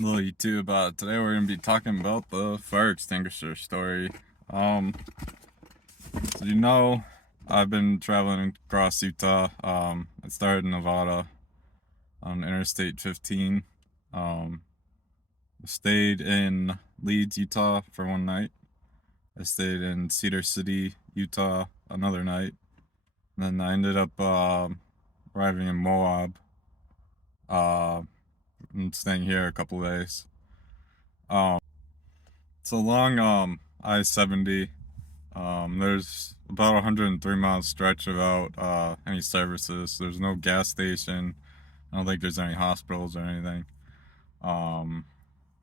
Hello YouTube. Today we're gonna be talking about the fire extinguisher story. Um, so I've been traveling across Utah. I started in Nevada on Interstate 15. Um, Stayed in Leeds, Utah for one night. I stayed in Cedar City, Utah another night. And then I ended up arriving in Moab. Uh, and staying here a couple days. Um, it's along I-70. There's about 103 mile stretch without any services. There's no gas station. I don't think there's any hospitals or anything. Um,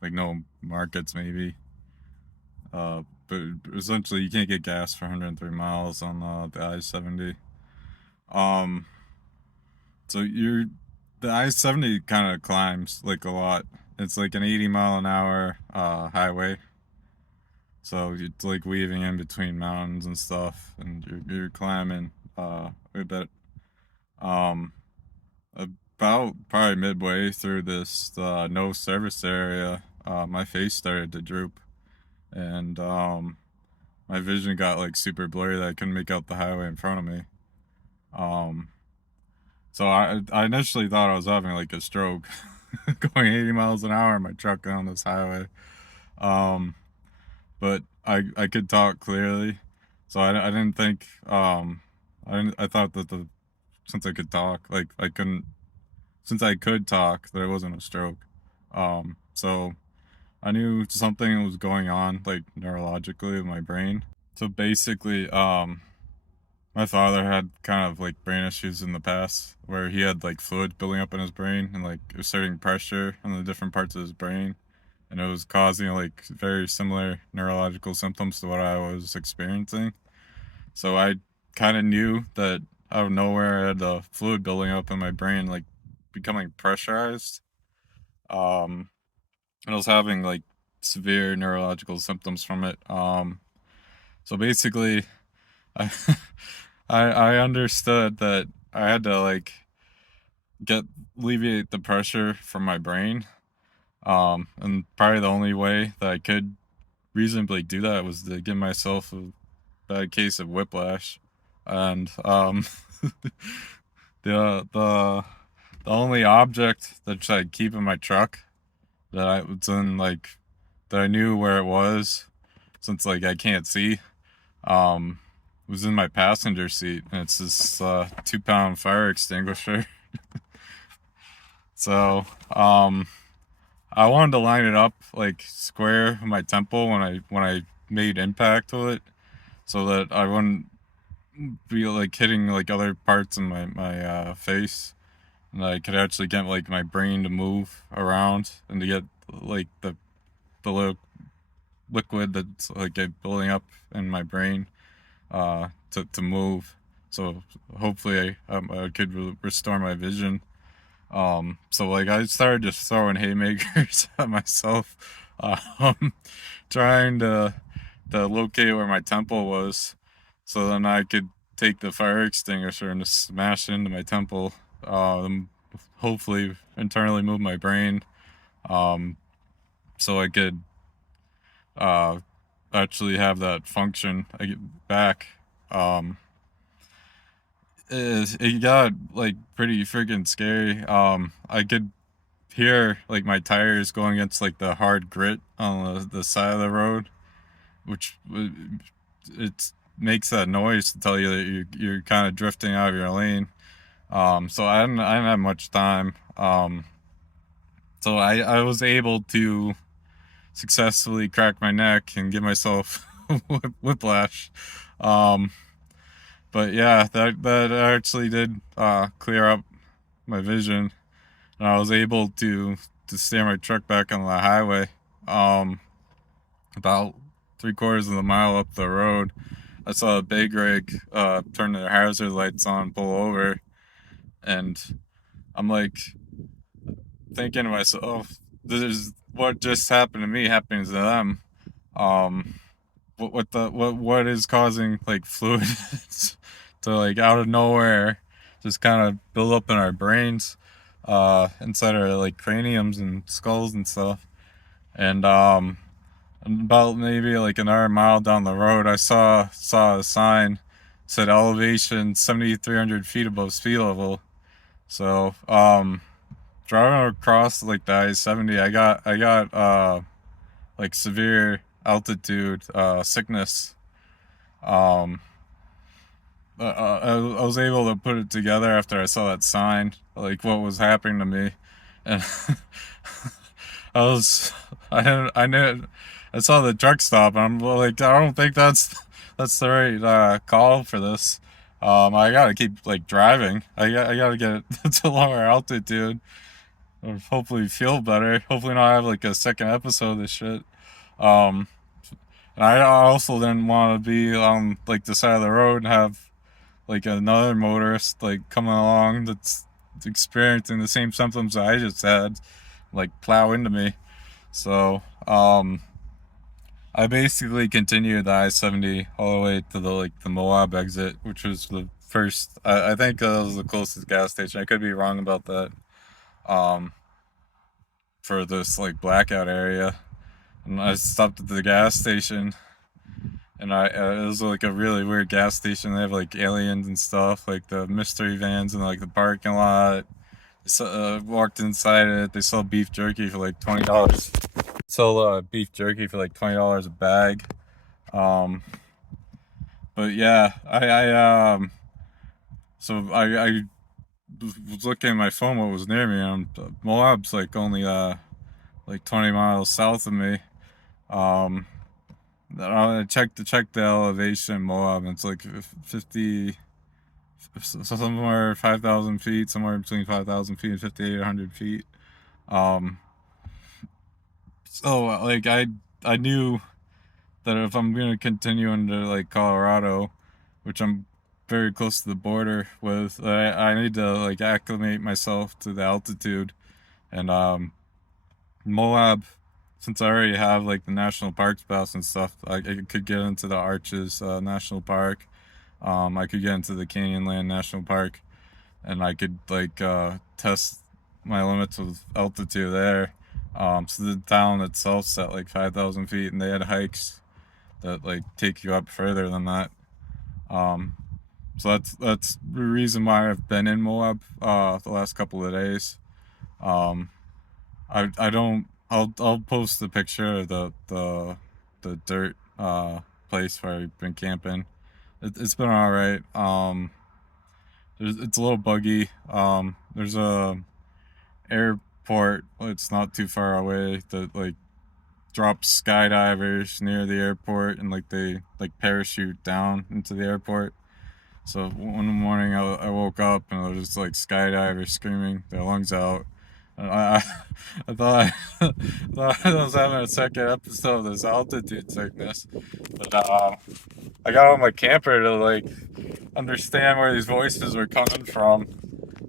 like no markets maybe. But essentially you can't get gas for 103 miles on the I-70. Um, so the I-70 kind of climbs like a lot. It's like an 80 mile an hour highway. So it's like weaving in between mountains and stuff, and you're climbing a bit. Um, about probably midway through this no service area, my face started to droop, and my vision got like super blurry that I couldn't make out the highway in front of me. Um, so I initially thought I was having like a stroke, going 80 miles an hour in my truck down this highway. Um, but I could talk clearly, so I didn't think I thought that the since I could talk, like I couldn't since I could talk, that it wasn't a stroke. So I knew something was going on, like neurologically with my brain. So basically, my father had kind of like brain issues in the past where he had like fluid building up in his brain and like exerting pressure on the different parts of his brain, and it was causing like very similar neurological symptoms to what I was experiencing. So I kind of knew that out of nowhere I had the fluid building up in my brain, like becoming pressurized. Um, and I was having like severe neurological symptoms from it. So basically, I I understood that I had to like get alleviate the pressure from my brain. And probably the only way that I could reasonably do that was to give myself a bad case of whiplash. And the the the only object that I keep in my truck that I was in like that I knew where it was, since like I can't see, um was in my passenger seat, and it's this 2 pound fire extinguisher. So I wanted to line it up like square in my temple when I made impact with it, so that I wouldn't be like hitting like other parts of my face, and I could actually get like my brain to move around and to get like the liquid that's like building up in my brain to move. So hopefully I could restore my vision. So like I started just throwing haymakers at myself, um, trying to locate where my temple was, so then I could take the fire extinguisher and just smash into my temple. Hopefully internally move my brain, um, so I could uh, actually have that function I get back. Um, it got like pretty freaking scary. I could hear like my tires going against like the hard grit on the side of the road, which it makes that noise to tell you that you're kind of drifting out of your lane. So I didn't have much time. So I was able to successfully crack my neck and give myself whiplash. Um, but yeah, that actually did clear up my vision, and I was able to steer my truck back on the highway. Um, about 3/4 of the mile up the road, I saw a big rig turn their hazard lights on, pull over, and I'm like thinking to myself, "This is what just happened to me happening to them." Um, what is causing like fluid to like out of nowhere just kind of build up in our brains? inside our like craniums and skulls and stuff. And about maybe like another mile down the road, I saw a sign said elevation 7,300 feet above sea level. So driving across like the I-70, I got like severe altitude sickness. Um, I was able to put it together after I saw that sign, like what was happening to me, and I was, I knew, I saw the truck stop, and I'm like, I don't think that's the right call for this. I gotta keep like driving. I gotta get to lower altitude, or hopefully feel better. Hopefully not have like a second episode of this shit. Um, and I also didn't want to be on like the side of the road and have like another motorist like coming along that's experiencing the same symptoms that I just had, like plow into me. So I basically continued the I-70 all the way to the like the Moab exit, which was the first. I think that was the closest gas station. I could be wrong about that. Um, for this like blackout area, and I stopped at the gas station, and it was like a really weird gas station. They have like aliens and stuff, like the mystery vans in like the parking lot. Walked inside it. They sell beef jerky for like $20. Sell beef jerky for like $20 a bag. Um, but yeah, so I was looking at my phone what was near me. Moab's like only like 20 miles south of me. Um, I checked the elevation in Moab, and it's like 50, somewhere 5,000 feet, somewhere between 5,000 feet and 5,800 feet. Um, so like I knew that if I'm gonna continue into like Colorado, which I'm very close to the border with, I need to like acclimate myself to the altitude. And Moab, since I already have like the national parks pass and stuff, I could get into the Arches National Park. I could get into the Canyonland National Park, and I could like test my limits with altitude there. So the town itself's at like 5,000 feet, and they had hikes that like take you up further than that. Um, so that's the reason why I've been in Moab the last couple of days. Um, I don't. I'll post the picture of the dirt place where I've been camping. It's been all right. It's a little buggy. There's a airport. It's not too far away that like drops skydivers near the airport, and like they like parachute down into the airport. So one morning I woke up and I was just like skydivers screaming their lungs out. And I thought thought I was having a second episode of this altitude sickness, but I got on my camper to like understand where these voices were coming from,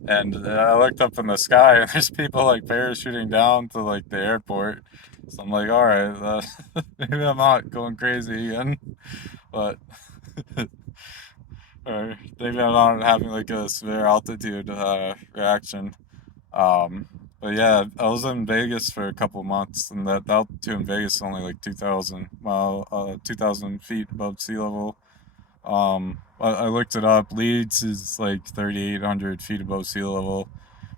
and I looked up in the sky and there's people like parachuting down to like the airport. So I'm like, all right, maybe I'm not going crazy again, but or maybe I'm not having like a severe altitude reaction. Um, but yeah, I was in Vegas for a couple months, and that altitude in Vegas is only like 2,000 feet above sea level. I looked it up. Leeds is like 3,800 feet above sea level,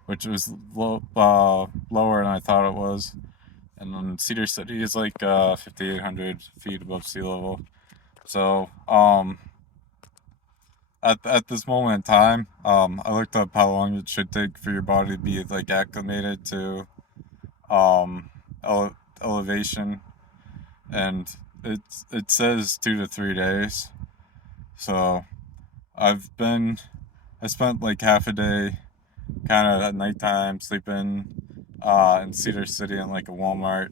which was lower than I thought it was. And then Cedar City is like 5,800 feet above sea level. So at this moment in time, I looked up how long it should take for your body to be like acclimated to um, elevation, and it says 2 to 3 days. So I've been I spent like half a day kind of at nighttime sleeping in Cedar City in like a Walmart,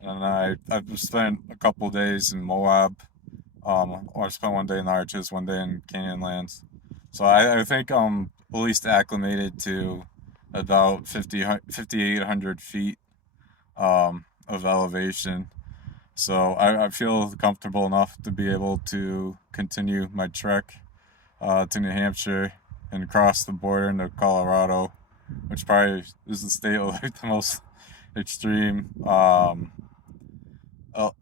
and I've spent a couple days in Moab. Or I spent one day in the Arches, one day in Canyonlands. So I think I'm at least acclimated to about 5,800 feet of elevation. So I feel comfortable enough to be able to continue my trek to New Hampshire and cross the border into Colorado. which probably is the state with like the most extreme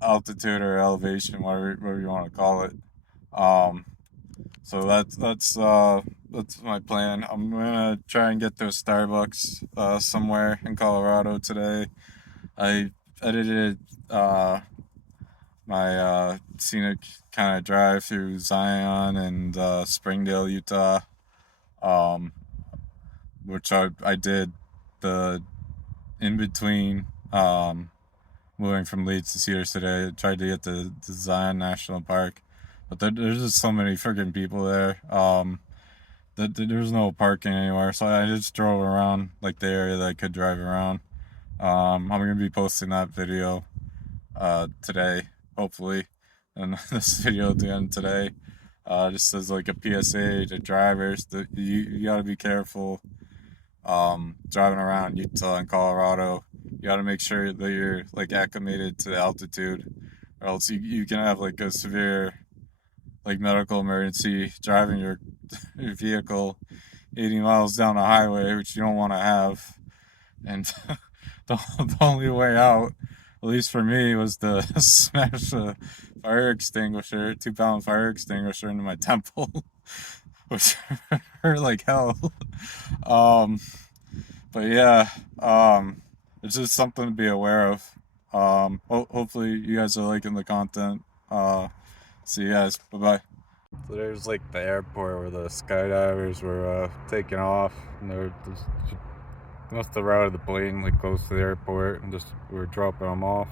altitude or elevation, whatever you want to call it. Um, so that's my plan. I'm gonna try and get to a Starbucks somewhere in Colorado today. I edited my scenic kind of drive through Zion and Springdale, Utah, um, which I did the in between moving from Leeds to Cedars today. I tried to get to Zion National Park, but there's just so many freaking people there. There's no parking anywhere, so I just drove around like the area that I could drive around. I'm gonna be posting that video today, hopefully, and this video at the end today. Just as like a PSA to drivers that you gotta be careful driving around Utah and Colorado. You gotta make sure that you're like acclimated to the altitude, or else you can have like a severe like medical emergency driving your vehicle 80 miles down a highway, which you don't want to have. And the only way out, at least for me, was to smash a fire extinguisher, 2-pound fire extinguisher into my temple, which hurt like hell. Um, but yeah, it's just something to be aware of. Hopefully you guys are liking the content. See you guys. Bye bye. So there's like the airport where the skydivers were taking off, and they were just must have routed the plane like close to the airport, and just we were dropping them off.